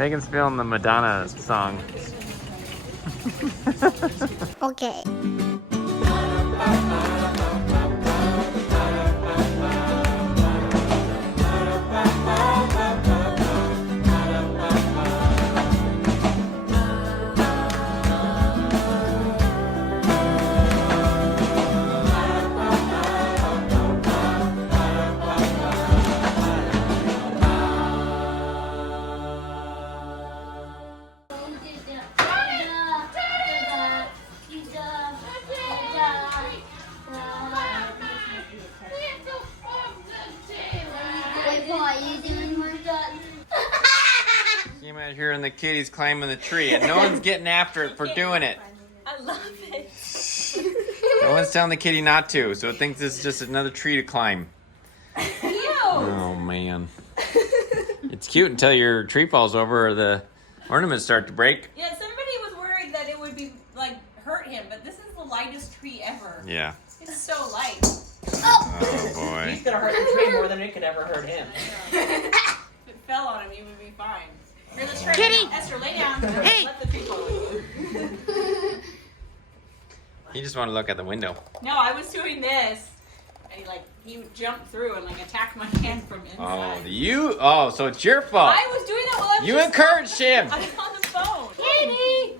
Megan's feeling the Madonna song. Okay. Came out here and the kitty's climbing the tree, and no one's getting after it for doing it. I love it. No one's telling the kitty not to, so it thinks this is just another tree to climb. Ew. Oh man. It's cute until your tree falls over or the ornaments start to break. Yeah, somebody was worried that it would be like hurt him, but this is the lightest tree ever. Yeah. It's so light. Oh boy. He's gonna hurt the tree more than it could ever hurt him. If it fell on him, he would be fine. Here, let's try Kitty! Esther, lay down. Hey! Let the tree fall. You just want to look at the window. No, I was doing this, and he jumped through and attacked my hand from inside. So it's your fault. I was doing that while I was You just encouraged him. I was on the phone. Katie!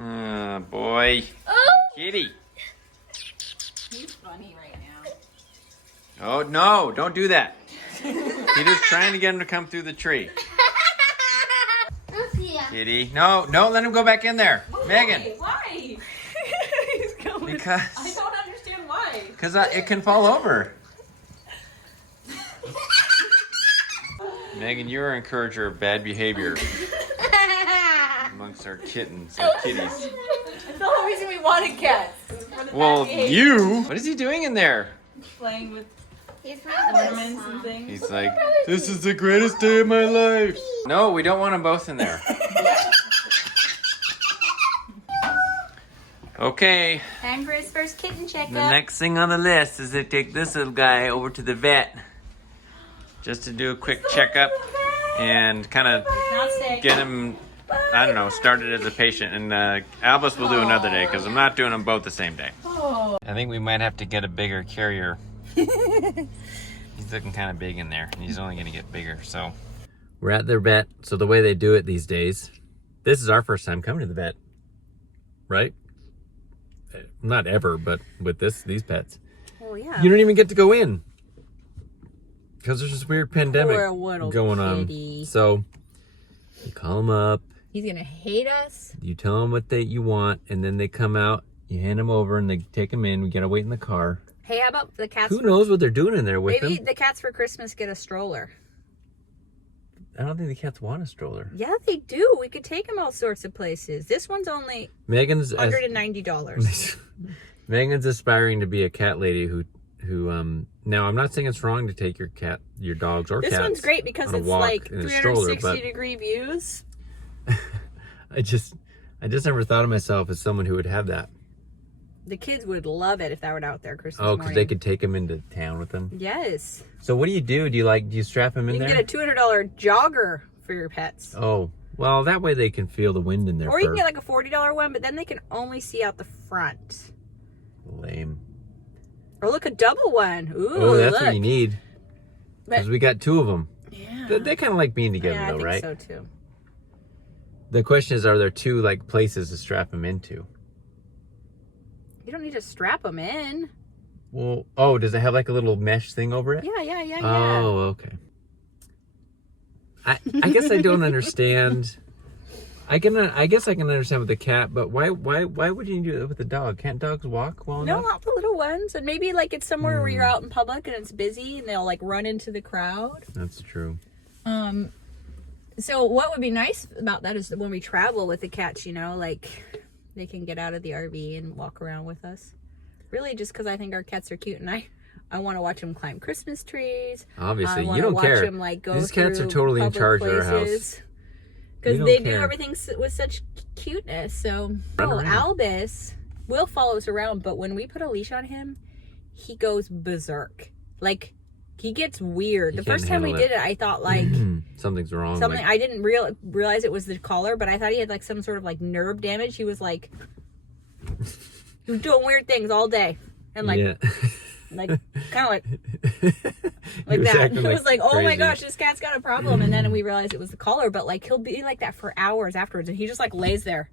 Oh boy. Oh. Kitty. He's funny right now. Oh no, don't do that. Peter's trying to get him to come through the tree. Kitty. No, let him go back in there. Why? Megan. Why? He's going. Because I don't understand why. it can fall over. Megan, you're an encourager of bad behavior amongst our kitties. It's the whole reason we wanted cats. For the Well, bad behavior. you. What is he doing in there? Playing with He's ornaments and things. He's like, this is the greatest day of my life. No, we don't want them both in there. Okay, Time for his first kitten checkup. the next thing on the list is to take this little guy over to the vet just to do a quick checkup and kind of Not sick. get him, I don't know, started as a patient. And Albus will do another day because I'm not doing them both the same day. Oh. I think we might have to get a bigger carrier. He's looking kind of big in there, and he's only going to get bigger, so. We're at their vet, so the way they do it these days, this is our first time coming to the vet, right? Not ever, but with these pets. Oh, yeah. You don't even get to go in because there's this weird pandemic Poor little going kitty. on. So you call them up, He's going to hate us. you tell them what you want, and then they come out, you hand them over, and they take them in. We got to wait in the car. Hey, how about the cats? Who knows what they're doing in there with Maybe them? the cats for Christmas get a stroller. I don't think the cats want a stroller. Yeah, they do. We could take them all sorts of places. This one's only Megan's $190. Megan's aspiring to be a cat lady who now I'm not saying it's wrong to take your dogs or cats. This one's great because on a it's walk like in a 360 stroller, but degree views. I just never thought of myself as someone who would have that. The kids would love it if that were out there Christmas Oh, morning. because they could take them into town with them. Yes. So what do you do? Do you strap them in You there? can get a $200 jogger for your pets. Oh, well, that way they can feel the wind in their Or you fur. can get like a $40 one, but then they can only see out the front. Lame. Or look, a double one. Ooh, Oh, that's look. what you need. Because we got two of them. Yeah. They kind of like being together, Yeah, I though, think right? so too. The question is, are there two places to strap them into? You don't need to strap them in. Well, does it have like a little mesh thing over it? Yeah. Oh, okay. I guess I don't understand. I guess I can understand with the cat, but why would you do it with the dog? Can't dogs walk well No, enough? not the little ones. And maybe like it's somewhere where you're out in public and it's busy and they'll like run into the crowd. That's true. So what would be nice about that is that when we travel with the cats, like they can get out of the RV and walk around with us. Really just because I think our cats are cute and I want to watch them climb Christmas trees. Obviously, I you don't watch care. them go These cats are through totally in public charge of our house. places. You Because don't they do care. everything with such cuteness. So, Run around. Albus will follow us around, but when we put a leash on him, he goes berserk. Like He gets weird. He The can't first time we handle did it, I thought like something's wrong. something. I didn't realize it was the collar, but I thought he had like some sort of like nerve damage. He was like, he was doing weird things all day, and like, yeah. like kind of like He was that. acting It was like, oh my crazy. gosh, this cat's got a problem. And then we realized it was the collar, but like he'll be like that for hours afterwards, and he just like lays there.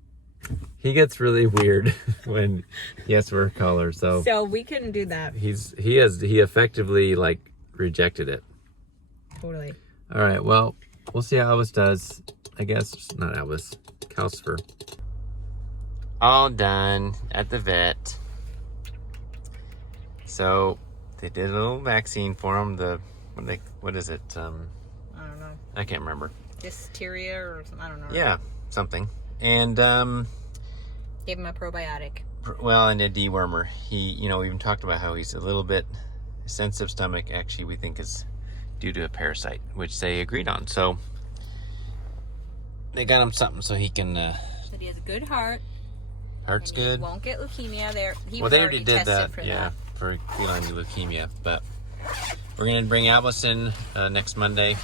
He gets really weird when he has to wear a collar. So we couldn't do that. he effectively like rejected it. Totally. All right, well, we'll see how Elvis does. I guess not Elvis, Calcifer. All done at the vet. So they did a little vaccine for him. What is it? I don't know. I can't remember. Dysteria or something. I don't know. Yeah, something. And Gave him a probiotic. well, and a dewormer. He, we even talked about how he's a little bit sensitive stomach. Actually, we think is due to a parasite, which they agreed on. So they got him something so he can. But he has a good heart. Heart's and good. He won't get leukemia there. He Well, was they already did tested that, for yeah, for feline leukemia. But we're gonna bring Albus in next Monday.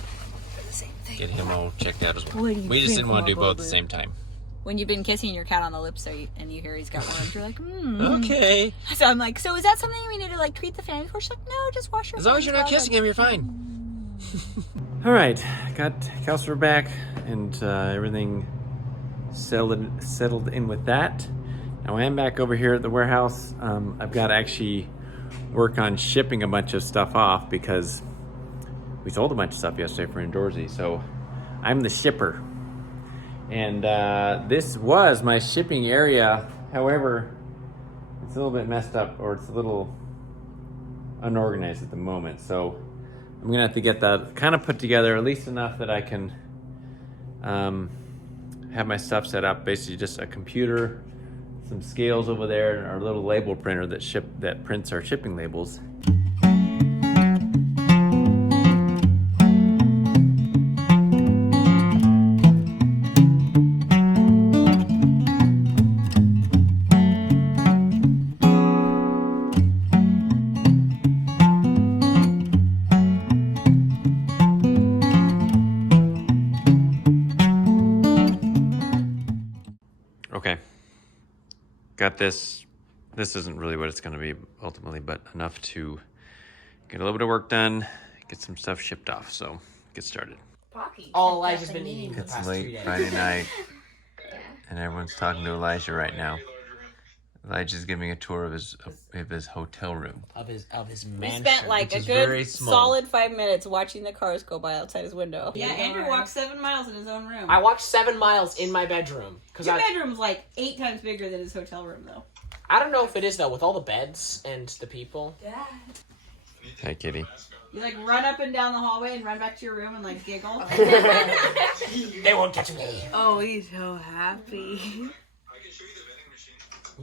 The same thing. Get him all checked out as well. What do you We just think, didn't want to do both at Bubba? the same time. When you've been kissing your cat on the lips, and you hear he's got worms, you're like, Okay. So I'm like, so is that something we need to like treat the family for? She's like, no, just wash your. As long as hands you're not well, kissing like- him, you're fine. All right, got Calcifer back, and everything settled in with that. Now I am back over here at the warehouse. I've got to actually work on shipping a bunch of stuff off because we sold a bunch of stuff yesterday for Indoorsy. So I'm the shipper. And this was my shipping area. However, it's a little bit messed up, or it's a little unorganized at the moment. So I'm gonna have to get that kind of put together, at least enough that I can have my stuff set up. Basically just a computer, some scales over there, and our little label printer that prints our shipping labels. Okay. Got this. This isn't really what it's going to be ultimately, but enough to get a little bit of work done, get some stuff shipped off. So get started. All Elijah's been eating for the It's past 2 late days. Friday night, and everyone's talking to Elijah right now. Elijah's giving a tour of his hotel room. Of his We mansion. spent like which a is good very small. solid 5 minutes watching the cars go by outside his window. Yeah, Yeah. Andrew walked 7 miles in his own room. I walked 7 miles in my bedroom because Your bedroom's like 8 times bigger than his hotel room, though. I don't know if it is though with all the beds and the people. Hi, kitty. You like run up and down the hallway and run back to your room and like giggle. They won't catch me. Oh, he's so happy.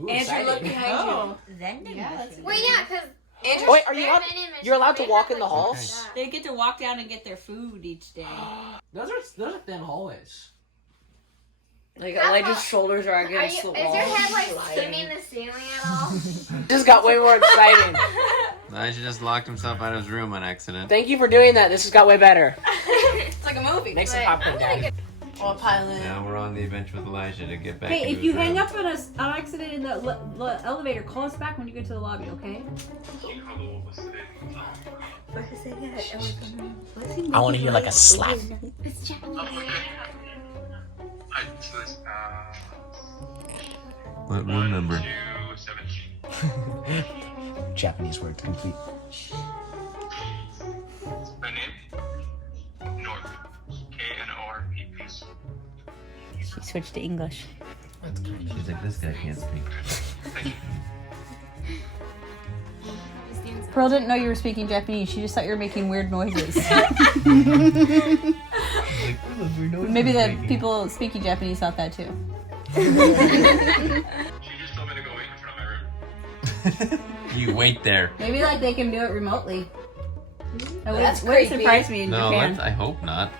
Ooh, Andrew, exciting. look behind Oh. you. Well, yeah, because Andrew, Wait, are you allowed? You're allowed to walk in the halls. They get to walk down and get their food each day. Those are thin hallways. like That's Elijah's how- shoulders are Are against you, the is wall. your head like sliding. skimming the ceiling at all? Just got way more exciting. Elijah just locked himself out of his room on accident. Thank you for doing that. This has got way better. It's like a movie. Make some Wait, popcorn, I'm gonna Dad. Or pilot. Now we're on the adventure with Elijah to get back. Hey, into if his you hang room. up on us on accident in the elevator, call us back when you get to the lobby, okay? I want to hear like a slap. It's Japanese. What room number? Japanese word complete. My name? Knorpp. K-N-O-R-P-P. She switched to English. She's like, this guy can't speak. Thank you. Pearl didn't know you were speaking Japanese. She just thought you were making weird noises. Maybe the people speaking Japanese thought that too. She just told me to go wait in front of my room. You wait there. Maybe like they can do it remotely. That's wouldn't creepy. surprise me in No, Japan. I hope not.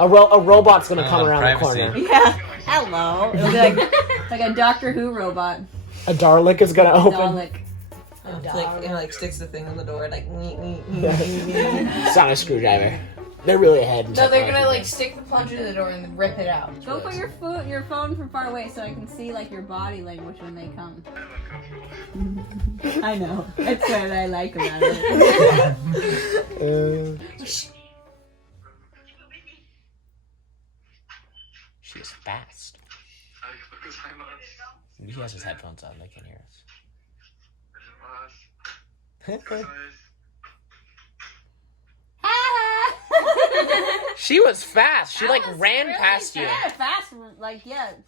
A robot's gonna Oh, come around privacy. the corner. Yeah. Hello. It'll be like a Doctor Who robot. A Dalek is gonna open. Dalek. Like sticks the thing in the door, like. It's not a screwdriver. They're really ahead. No, they're gonna like stick the plunger in the door and rip it out. Go put your phone from far away so I can see like your body language when they come. I know. That's what I like about it. She's fast. He has his headphones on. They can't hear us. She was fast. She ran past you. Yeah, fast.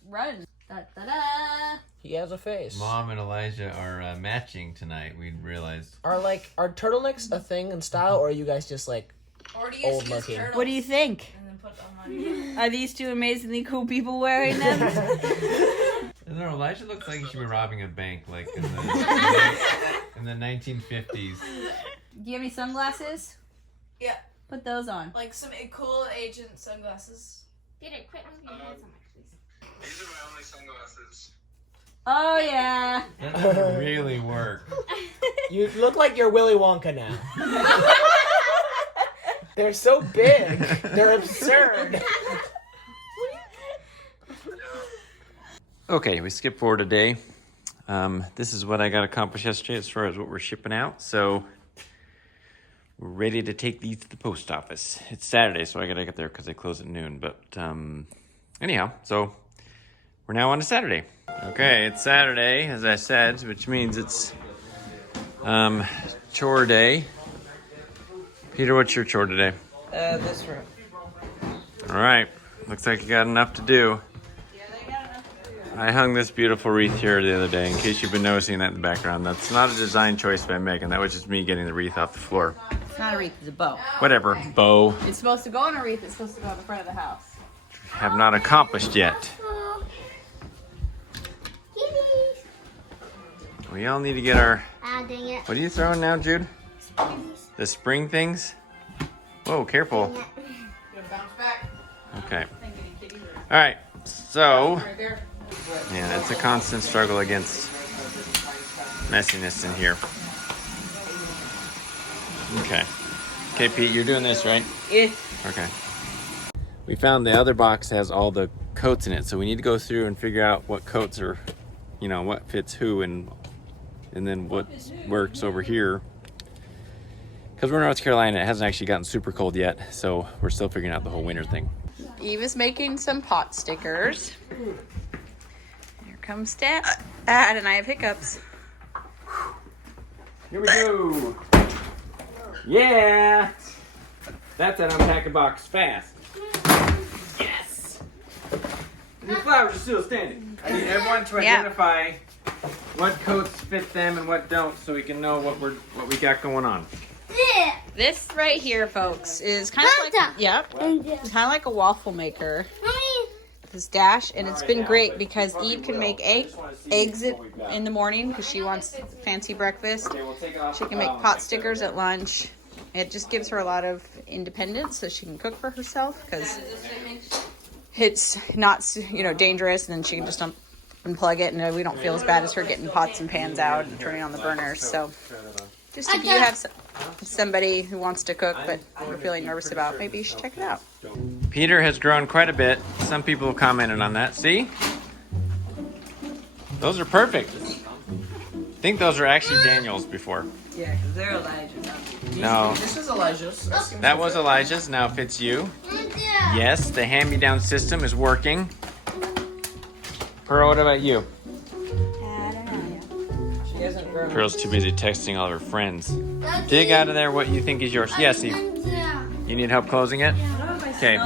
Run. Da, da, da. He has a face. Mom and Elijah are matching tonight. We realized. Are turtlenecks a thing in style, or are you guys just like Or do you old use looking? turtles What do you think? and then put them on? Are these two amazingly cool people wearing them? I don't know, Elijah looks like he should be robbing a bank, like in the 1950s. Do you have any sunglasses? Yeah. Put those on. Like some cool agent sunglasses. Peter, quit moving your head so much, please. These are my only sunglasses. Oh yeah. That doesn't really work. You look like you're Willy Wonka now. They're so big. They're absurd. Okay, we skip forward a day. This is what I got accomplished yesterday as far as what we're shipping out. So we're ready to take these to the post office. It's Saturday, so I gotta get there because they close at noon. But anyhow, so we're now on to Saturday. Okay, it's Saturday, as I said, which means it's chore day. Peter, what's your chore today? This room. All right, looks like you got enough to do. I hung this beautiful wreath here the other day, in case you've been noticing that in the background. That's not a design choice by Megan. That was just me getting the wreath off the floor. It's not a wreath, it's a bow. Whatever, bow. It's supposed to go on a wreath, it's supposed to go in the front of the house. Have not accomplished yet. We all need to get our... Ah, dang it. What are you throwing now, Jude? The spring things? Whoa, careful. Gonna bounce back. Okay. All right, so... Yeah, it's a constant struggle against messiness in here. Okay. Okay, Pete, you're doing this, right? Yeah. Okay. We found the other box has all the coats in it, so we need to go through and figure out what coats are, you know, what fits who and then what works over here. Because we're in North Carolina, it hasn't actually gotten super cold yet, so we're still figuring out the whole winter thing. Eve is making some pot stickers. Here comes Dad, and I have hiccups. Here we go. Yeah. That's an unpack a box fast. Yes. The flowers are still standing. I need everyone to identify what coats fit them and what don't, so we can know what we got going on. This right here, folks, is kind of like it's kind of like a waffle maker. This dash, and it's been great because Eve can make eggs in the morning because she wants fancy breakfast. She can make pot stickers at lunch. It just gives her a lot of independence so she can cook for herself because it's not, you know, dangerous, and then she can just unplug it, and we don't feel as bad as her getting pots and pans out and turning on the burners. So just if you have somebody who wants to cook but you're feeling nervous about, maybe you should check it out. Peter has grown quite a bit. Some people have commented on that. See? Those are perfect. I think those are actually Daniel's before. Yeah, because they're Elijah's. No, This is Elijah's. that was Elijah's. Now fits you. Yes, the hand-me-down system is working. Pearl, what about you? She hasn't grown. Pearl's too busy texting all of her friends. Dig out of there what you think is yours. Yes, Eve. You need help closing it? Okay.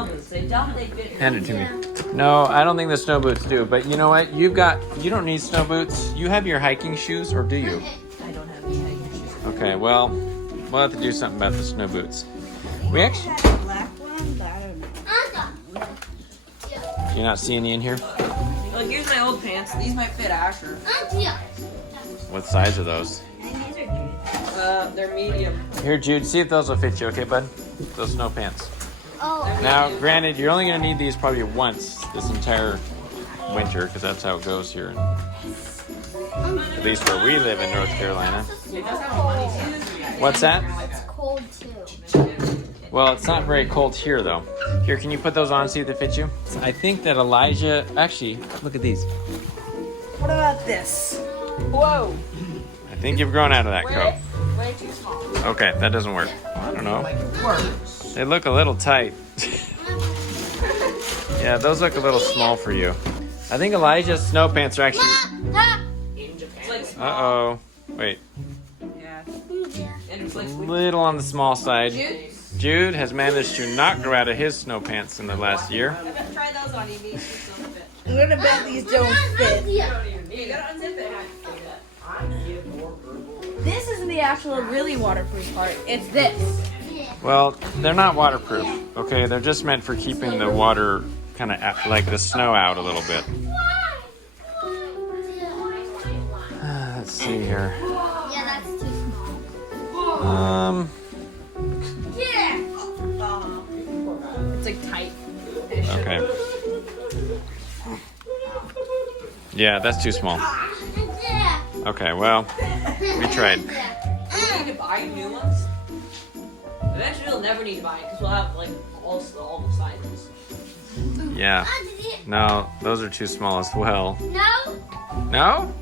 Hand it to me. No, I don't think the snow boots do. But you know what? You don't need snow boots. You have your hiking shoes, or do you? I don't have any hiking shoes. Okay, well, we'll have to do something about the snow boots. We actually... Black one, but I don't know. You not see any in here? Look, here's my old pants. These might fit Asher. What size are those? They're medium. Here, Jude, see if those will fit you, okay, bud? Those snow pants. Oh. Now, granted, you're only going to need these probably once this entire winter, because that's how it goes here in At least where we live in North Carolina. What's that? It's cold too. Well, it's not very cold here, though. Here, can you put those on, see if they fit you? I think that Elijah... Actually, look at these. What about this? Whoa. I think you've grown out of that coat. Way too small. Okay, that doesn't work. I don't know. They look a little tight. Yeah, those look a little small for you. I think Elijah's snow pants are actually... In Japan. It's like small. Uh-oh. Wait. Yeah. And it's like Little on the small side. Jude? Jude has managed to not grow out of his snow pants in the last year. Try those on, Evie. Still fit. I'm gonna bet these don't fit. You gotta unzip it. This isn't the actual really waterproof part. It's this. Well, they're not waterproof, okay? They're just meant for keeping the water kind of like the snow out a little bit. Let's see here. Yeah, that's too small. It's like tight. Okay. Yeah, that's too small. Okay, well, we tried. We need to buy new ones. Eventually, we'll never need to buy it because we'll have like all the sizes. Yeah. No, those are too small as well. No. No?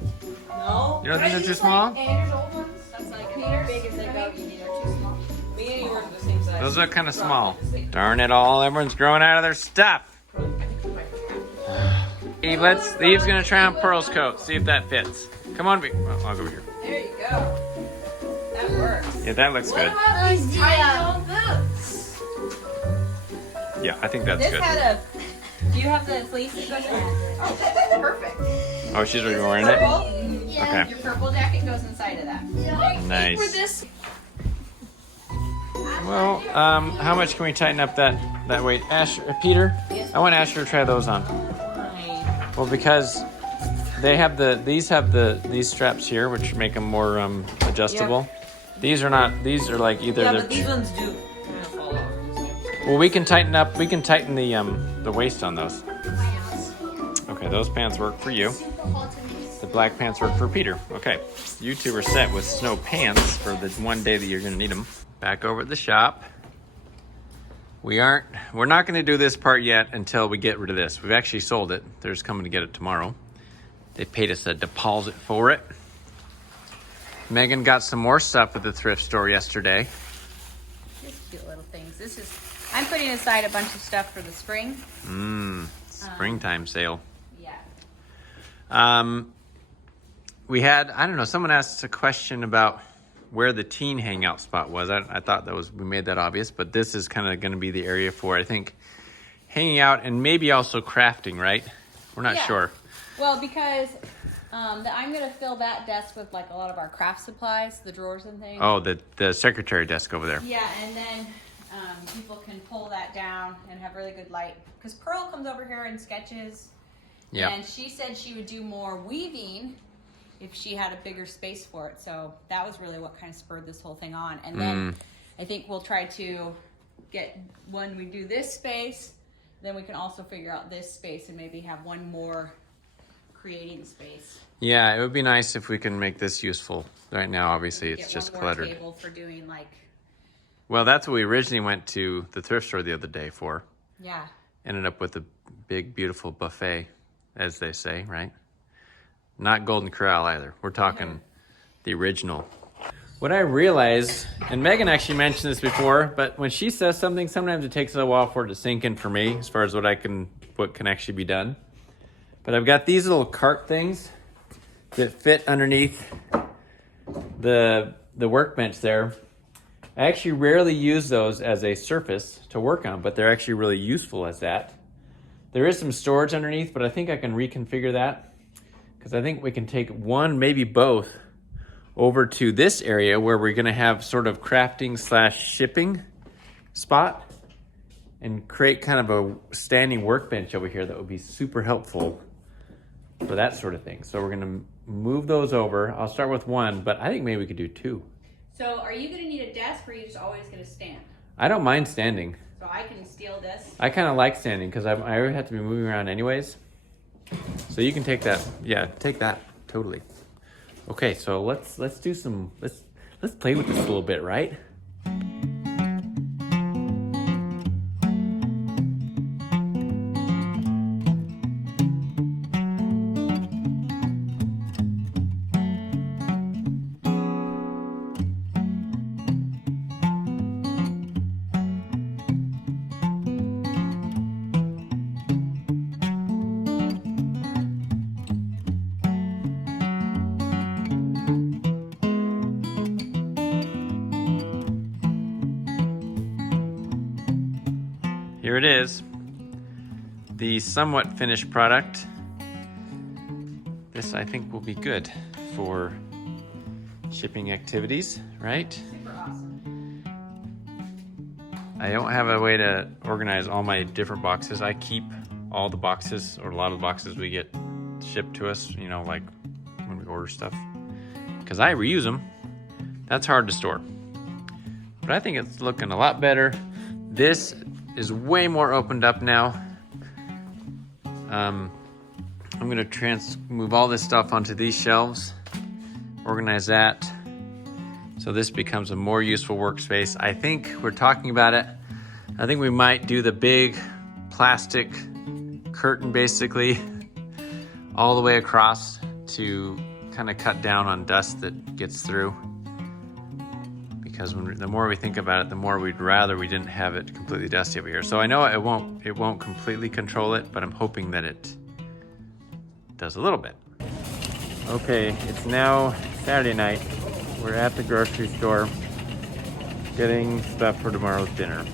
No. You don't think they're too small? Andrew's old ones. That's like Peter? big as they go. You need are too small. Me and yours are the same size. Those are kind of small. Darn it all, everyone's growing out of their stuff. Eve, Eve's gonna try on Pearl's coat, see if that fits. Come on, well, I'll go over here. There you go. That works. Yeah, that looks good. Oh, yeah. Old boots. Yeah, I think that's This good. had a. Do you have the fleece that goes in it? Oh, perfect. Oh, she's already wearing it? Yeah. Okay, Your purple jacket goes inside of that. nice. This. Well, how much can we tighten up that weight? Peter, I want Asher to try those on. Well, because they have these straps here, which make them more adjustable. These are not. These are like either. Yeah, they're but these ones do kind of fall off. Well, we can tighten the waist on those. Okay, those pants work for you. The black pants work for Peter. Okay, you two are set with snow pants for the one day that you're gonna need them. Back over at the shop. We're not gonna do this part yet until we get rid of this. We've actually sold it. They're just coming to get it tomorrow. They paid us a deposit for it. Megan got some more stuff at the thrift store yesterday. Just cute little things. I'm putting aside a bunch of stuff for the spring. Springtime sale. Yeah. We had, I don't know, someone asked a question about where the teen hangout spot was. I thought we made that obvious, but this is kind of going to be the area for, I think, hanging out and maybe also crafting, right? We're not Yeah. sure. Well, because I'm going to fill that desk with like a lot of our craft supplies, the drawers and things. Oh, the secretary desk over there. Yeah, and then people can pull that down and have really good light. Because Pearl comes over here and sketches. Yeah. And she said she would do more weaving if she had a bigger space for it. So that was really what kind of spurred this whole thing on. And then I think we'll try to get, when we do this space, then we can also figure out this space and maybe have one more creating space. Yeah, it would be nice if we can make this useful. Right now, obviously, it's Get just one more cluttered. table for doing like, Well, that's what we originally went to the thrift store the other day for. yeah. Ended up with a big, beautiful buffet, as they say, right? Not Golden Corral either. We're talking the original. What I realized, and Megan actually mentioned this before, but when she says something, sometimes it takes a while for it to sink in for me as far as what can actually be done. But I've got these little cart things that fit underneath the workbench there. I actually rarely use those as a surface to work on, but they're actually really useful as that. There is some storage underneath, but I think I can reconfigure that because I think we can take one, maybe both, over to this area where we're going to have sort of crafting / shipping spot and create kind of a standing workbench over here that would be super helpful for that sort of thing. So we're going to move those over. I'll start with one, but I think maybe we could do two. So are you going to need a desk or are you just always going to stand? I don't mind standing. So I can steal this. I kind of like standing because I already have to be moving around anyways. So you can take that. Yeah, take that. Totally. Okay, so let's do some let's play with this a little bit, right? Here it is, the somewhat finished product. This I think will be good for shipping activities, right? Super awesome. I don't have a way to organize all my different boxes. I keep all the boxes, or a lot of the boxes we get shipped to us, you know, like when we order stuff, because I reuse them. That's hard to store. But I think it's looking a lot better. This is way more opened up now. I'm gonna move all this stuff onto these shelves, organize that, so this becomes a more useful workspace. I think we're talking about it. I think we might do the big plastic curtain basically all the way across to kind of cut down on dust that gets through. Because the more we think about it, the more we'd rather we didn't have it completely dusty over here. So I know it won't completely control it, but I'm hoping that it does a little bit. Okay, it's now Saturday night. We're at the grocery store getting stuff for tomorrow's dinner.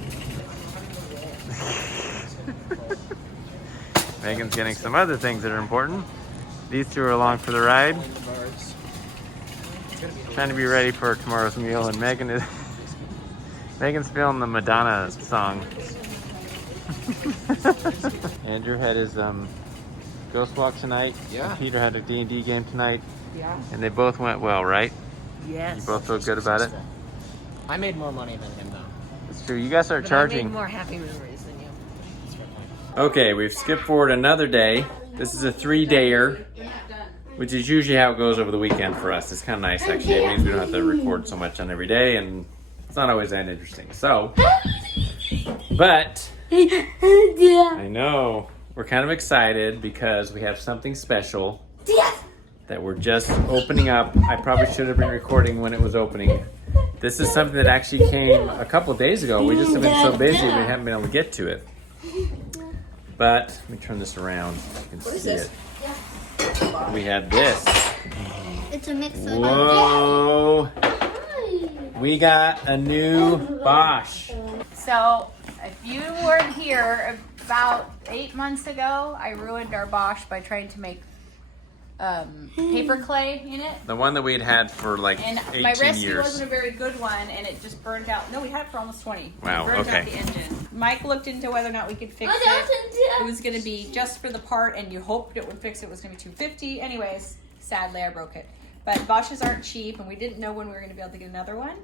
Megan's getting some other things that are important. These two are along for the ride, trying to be ready for tomorrow's meal, and Megan's feeling the Madonna song. Andrew had his ghost walk tonight. Yeah. Peter had a D&D game tonight. Yeah. And they both went well, right? Yes. You both feel good about it? I made more money than him, though. It's true. You guys are But I charging. made more happy memories than you. That's a fair point. Okay, we've skipped forward another day. This is a 3-dayer, which is usually how it goes over the weekend for us. It's kind of nice, actually. It means we don't have to record so much on every day, and it's not always that interesting. So, but I know we're kind of excited because we have something special that we're just opening up. I probably should have been recording when it was opening. This is something that actually came a couple of days ago. We just have been so busy we haven't been able to get to it. But let me turn this around so you can see it. We have this. It's a mix of. Whoa! We got a new Bosch. So, if you weren't here, about 8 months ago, I ruined our Bosch by trying to make paper clay in it. The one that we had for like And 18 my rescue years. wasn't a very good one, and it just burned out. No, we had it for almost 20. Wow, It burned okay. out the engine. Mike looked into whether or not we could fix it. It was going to be just for the part, and you hoped it would fix it. It was going to be $250. Anyways, sadly, I broke it. But Bosch's aren't cheap, and we didn't know when we were going to be able to get another one.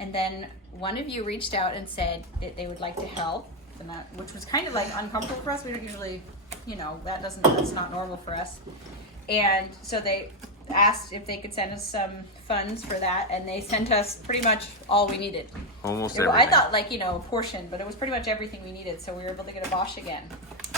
And then one of you reached out and said that they would like to help, and that, which was kind of like uncomfortable for us. We don't usually, you know, that's not normal for us. And so they asked if they could send us some funds for that, and they sent us pretty much all we needed. Almost I everything. thought, like, you know, a portion, but it was pretty much everything we needed, so we were able to get a Bosch again.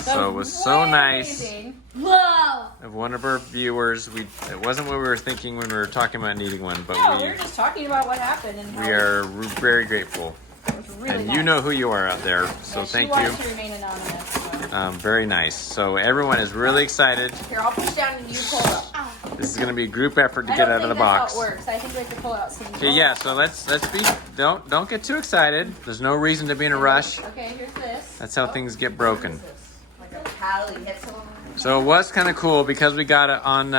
So it was so way nice. amazing. Whoa! Of one of our viewers. It wasn't what we were thinking when we were talking about needing one, but No, we were just talking about what happened, and how we are very grateful. it was really And nice. you know who you are out there, so Yeah, thank she you. wanted to remain anonymous. So. Very nice. So everyone is really excited. Here, I'll push down and you pull up. This is going to be a group effort to I get don't out of the think that's box. how it works. I think we have to pull out some. Okay, yeah. So let's be don't get too excited. There's no reason to be in a rush. Okay, here's this. That's how things get broken. What is this? Like a paddle, you hit someone. So it was kind of cool because we got it on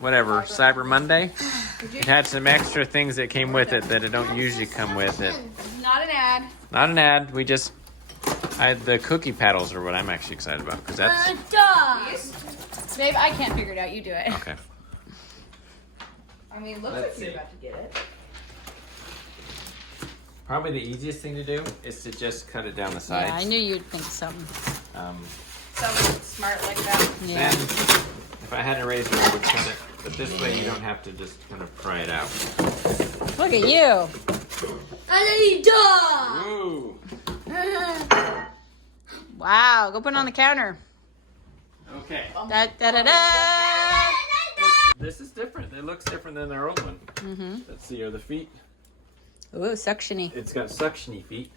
Cyber Monday. It had some extra things that came with it that it don't usually come with it. Not an ad. Not an ad. The cookie paddles are what I'm actually excited about because that's Babe, I can't figure it out. You do it. okay. I mean, it looks Let's like you're see. about to get it. Probably the easiest thing to do is to just cut it down the sides. Yeah, I knew you'd think something. Um, Someone smart like that. Then, if if I had a razor, I would cut it. But this way you don't have to just kind of pry it out. Look at you. Ooh. Wow, go put it on the counter. Okay. Da, da, da, da. This is different. It looks different than their old one. Mm-hmm. Let's see, are the feet? Ooh, suctiony. It's got suctiony feet.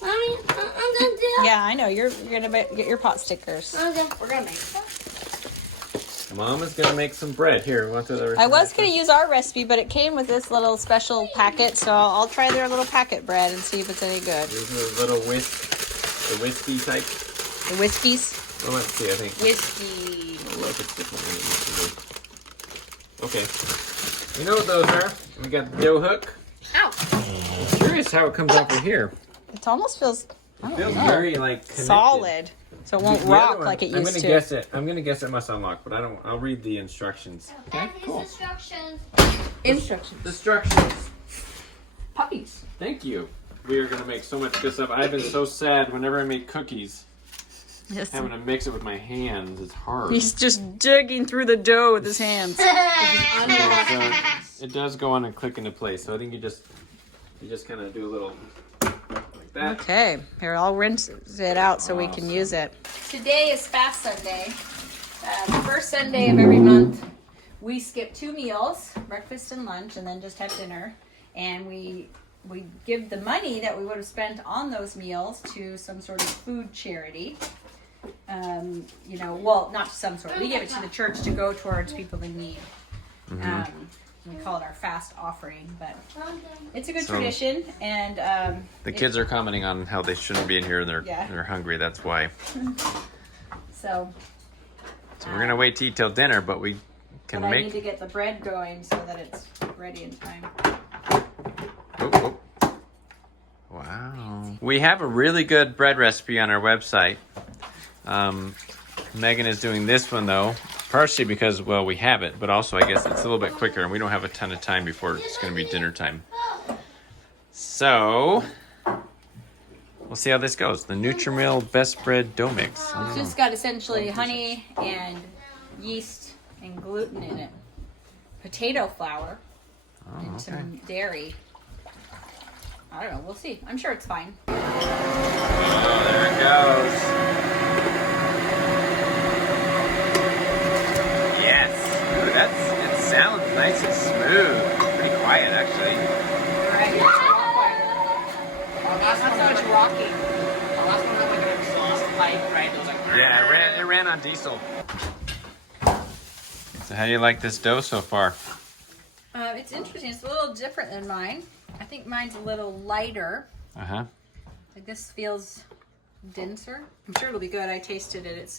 Mommy, I'm gonna do. Yeah, I know. You're gonna get your pot stickers. Okay. We're gonna make some. Mom is gonna make some bread. Here, want to? I was gonna use our recipe, but it came with this little special packet, so I'll try their little packet bread and see if it's any good. These are the little the whiskey type. The whiskeys. Well, let's see. I think. Whiskey. Oh, look, it's different than it used to be. Okay. You know what those are? We got the dough hook. Ow. I'm curious how it comes over here. It almost feels. I It don't feels know. very like connected. Solid, so it won't The other rock one, like it I'm used gonna to. guess it. I'm gonna guess it must unlock, but I don't. I'll read the instructions. Okay, cool. Instructions. Instructions. Instructions. Puppies. Thank you. We are gonna make so much good stuff. I've been so sad whenever I make cookies. Yes. Having to mix it with my hands is hard. He's just digging through the dough with his hands. So it does go on and click into place. So I think you just kind of do a little like that. Okay, here I'll rinse it out so we can use it. Today is Fast Sunday. The first Sunday of every month, we skip 2 meals, breakfast and lunch, and then just have dinner. And we give the money that we would have spent on those meals to some sort of food charity. Well, not to some sort. We give it to the church to go towards people in need. We call it our fast offering, but it's a good tradition. And The kids are commenting on how they shouldn't be in here and they're hungry. That's why. so So we're gonna wait to eat till dinner, but we can I need make. to get the bread going so that it's ready in time. Oh. Wow. We have a really good bread recipe on our website. Megan is doing this one though, partially because, well, we have it, but also I guess it's a little bit quicker and we don't have a ton of time before it's going to be dinner time. So, we'll see how this goes. The Nutrimil Best Bread Dough Mix. It's just got essentially honey and yeast and gluten in it. Potato flour and some dairy. I don't know, we'll see. I'm sure it's fine. Oh, there it goes. Yes. Ooh, it sounds nice and smooth. Pretty quiet, actually. Alright, Last not one so had much like rocking. the last one had like an exhaust pipe, right? It was like Yeah, it ran on diesel. So how do you like this dough so far? It's interesting. It's a little different than mine. I think mine's a little lighter. Uh-huh. Like this feels denser. I'm sure it'll be good. I tasted it. It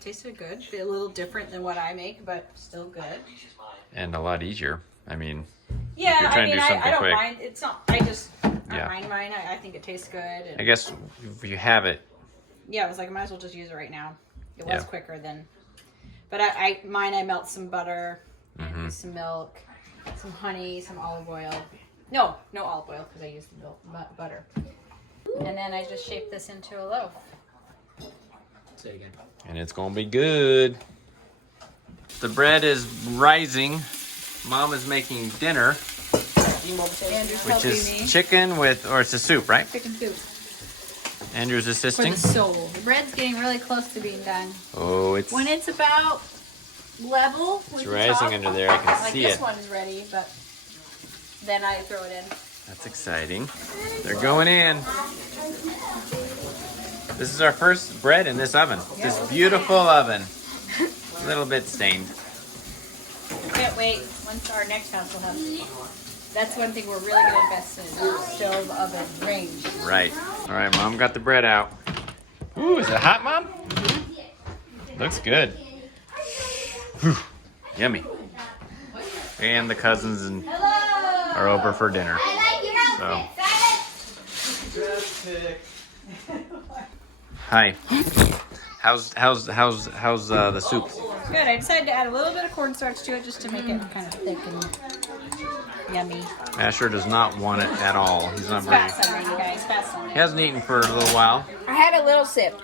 tasted good. A little different than what I make, but still good. And a lot easier. I mean, Yeah, you're trying to do I something don't quick. mind. It's not. I Yeah. mind mine. I think it tastes good. And I guess if you have it, yeah, I was like, I might as well just use it right now. It was Yeah. quicker than. But I melt some butter, and some milk, some honey, some olive oil. No olive oil because I used the milk, butter. And then I just shape this into a loaf. Say it again. and it's gonna be good. The bread is rising. Mom is making dinner, Andrew's which helping is me. chicken or it's a soup, right? Chicken soup. Andrew's For assisting. the soul. The bread's getting really close to being done. Oh, it's When it's about level with the rising top, under there. I can like see this it. one is ready, but then I throw it in. That's exciting. They're going in. This is our first bread in this oven. This beautiful oven. A little bit stained. Can't wait. Once our next house will have. That's one thing we're really going to invest in: stove, oven, range. Right. All right, Mom got the bread out. Ooh, is it hot, Mom? Looks good. Whew. Yummy. And the cousins are over for dinner. So. Hi. How's the soup? Good. I decided to add a little bit of cornstarch to it just to make it kind of thick and yummy. Asher does not want it at all. He's not very. Fast Sunday, you guys. Fast Sunday. He hasn't eaten for a little while. I had a little sip.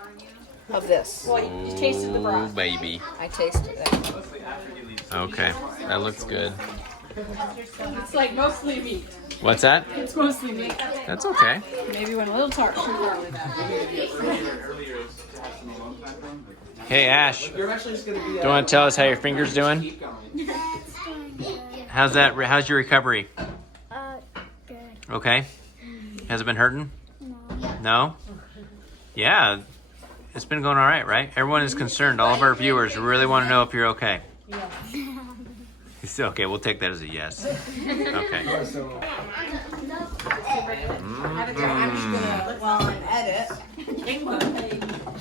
of this. Well, you tasted the Oh, broth. baby. I tasted it. Okay, that looks good. It's like mostly meat. What's that? It's mostly meat. That's okay. Maybe went a little tart. Hey, Ash. Do you want to tell us how your finger's doing? How's that? How's your recovery? Good. Okay. Has it been hurting? No? Yeah. It's been going all right, right? Everyone is concerned. All of our viewers really want to know if you're okay. Okay, we'll take that as a yes. Okay.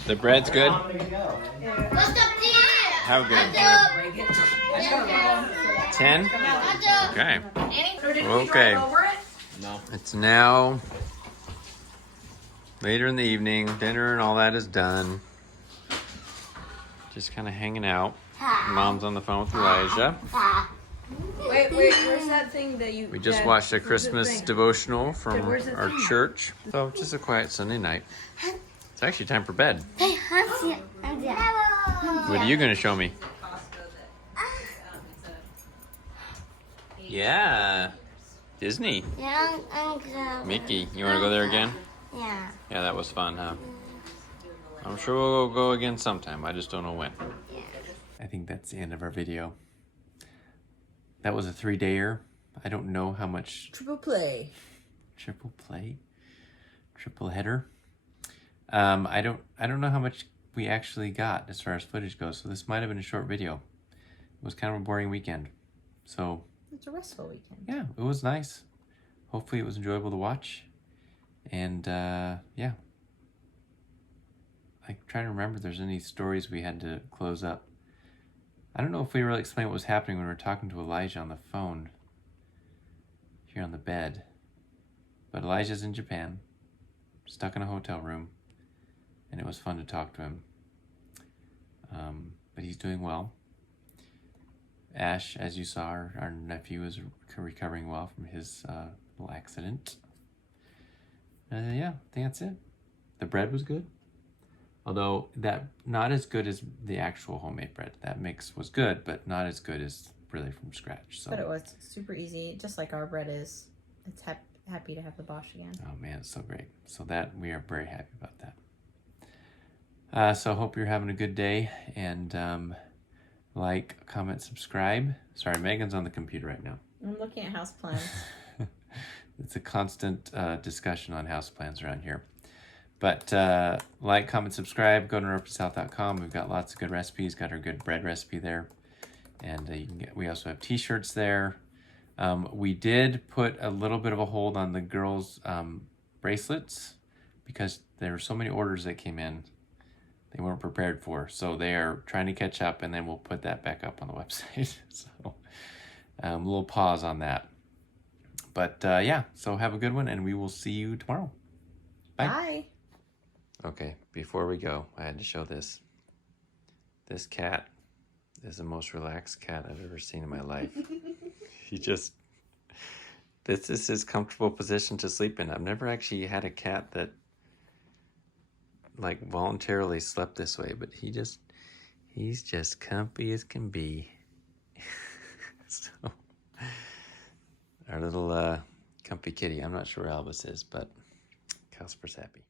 The bread's good? What's up, dear? How good? 10? Okay. Okay. It's now later in the evening. Dinner and all that is done. Just kind of hanging out. Mom's on the phone with Elijah. Wait, where's that thing that you... We just watched a Christmas devotional from our church. So just a quiet Sunday night. It's actually time for bed. Hey, Hansi. What are you going to show me? Yeah. Disney. Yeah, I'm good. Mickey, you want to go there again? Yeah. Yeah, that was fun, huh? I'm sure we'll go again sometime. I just don't know when. I think that's the end of our video. That was a 3-dayer. I don't know how much... Triple play. Triple play? Triple header? I don't know how much we actually got as far as footage goes, so this might have been a short video. It was kind of a boring weekend. So... It's a restful weekend. Yeah, it was nice. Hopefully it was enjoyable to watch. And, yeah. I'm trying to remember if there's any stories we had to close up. I don't know if we really explained what was happening when we were talking to Elijah on the phone. Here on the bed. But Elijah's in Japan. Stuck in a hotel room. And it was fun to talk to him. But he's doing well. Ash, as you saw, our nephew is recovering well from his little accident. Yeah, I think that's it. The bread was good. Although, that not as good as the actual homemade bread. That mix was good, but not as good as really from scratch. So. But it was super easy, just like our bread is. It's happy to have the Bosch again. Oh man, it's so great. So that, we are very happy about that. So I hope you're having a good day, and like, comment, subscribe. Sorry, Megan's on the computer right now. I'm looking at house plans. It's a constant discussion on house plans around here. But like, comment, subscribe. Go to knorpptosouth.com. We've got lots of good recipes. Got our good bread recipe there, and you can get. We also have T-shirts there. We did put a little bit of a hold on the girls' bracelets because there were so many orders that came in. They weren't prepared for, so they are trying to catch up, and then we'll put that back up on the website. So a little pause on that. But yeah, so have a good one, and we will see you tomorrow. Bye. Bye. Okay, before we go, I had to show this. This cat is the most relaxed cat I've ever seen in my life. This is his comfortable position to sleep in. I've never actually had a cat that like voluntarily slept this way, but he's just comfy as can be. So, our little comfy kitty. I'm not sure where Elvis is, but Casper's happy.